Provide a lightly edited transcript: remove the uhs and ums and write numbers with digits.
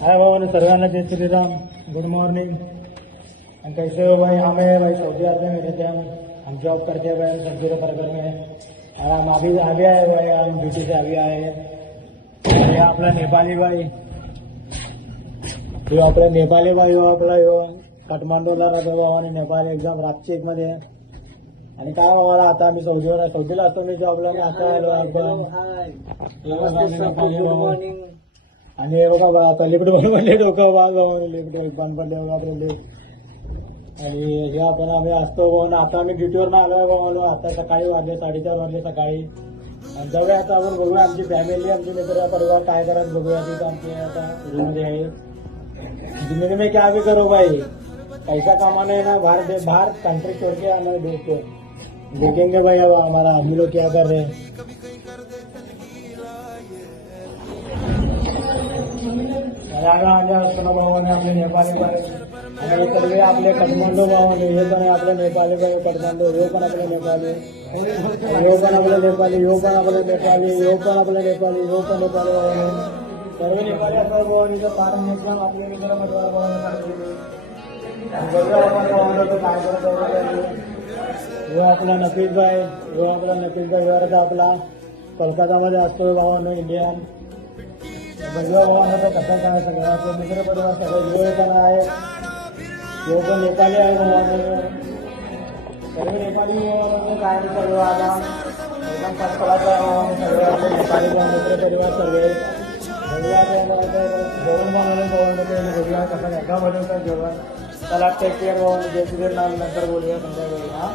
हाय भाई सर्वांना जय Shriram, good morning. हम कैसे हो भाई? हमें भाई सऊदी अरब में रहते हम जॉब करते हैं भाई सब्जी बर्गर में। और हम अभी अभी आए भाई, हम ड्यूटी से अभी आए हैं। हे आपला नेपाली भाई, हे आपला नेपाली भाई हो आपला हो काठमांडूला राहतो भाऊ आणि नेपाली एक्झाम रातची एक मध्ये आणि काय बाबा आता आम्ही सौदीला असतो मी जॉबला आणि आता आलो आपण। आणि हे बघा आता लिफ्ट बनवले डोकं बाग लिफ्ट बंद पडले बघा आपले लिफ्ट। आणि हे आपण आम्ही असतो भाऊ, आता आम्ही ड्युटीवर आलोय भाऊ। आता सकाळी वाजले 4:30 वाजले सकाळी। आणि जाऊया आता आपण बघूया आमची फॅमिली आमची मित्र परिवार काय करत बघूया। तिथं आमची आता रूममध्ये आहे। जिंदगी में क्या भी करो भाई, पैसा कमाना है ना, बाहर कंट्री छोड़ के आना है दोस्तों। देखेंगे भाई अब हमारा हम लोग क्या कर रहे हैं। भावाने आपले नेपाली भाई आणि इतर आपले काठमांडू भावाने हे पण आपले नेपाली भाई काठमांडू हे पण आपले नेपाली, यो पण आपले नेपाली, यो पण आपले नेपाली, यो पण आपले नेपाली, यो पण नेपाली भावाने सर्व नेपाली असतात भावानी। तर कारण एकदम आपले मित्र परिवार भावाने काढलेले काय करत हो आपला नफीस भाई, हो आपला नफीस भाई वर आपला कोलकातामध्ये असतो भावानो इंडियन। बघूया भावानं तर कसं काय सगळं मित्र परिवार सगळं यो पण आहे, यो पण नेपाली आहे भावानं। सर्व नेपाली काय सर्व आता एकदम फसफलाचा सगळे आपले नेपाली मित्र परिवार सर्व बघूया जेवण बनवलं भावानं बघूया कसं एका बनवतात जेवण। चला टेक केअर भावानं, जय श्रीराम, नंतर बोलूया संध्याकाळी हा।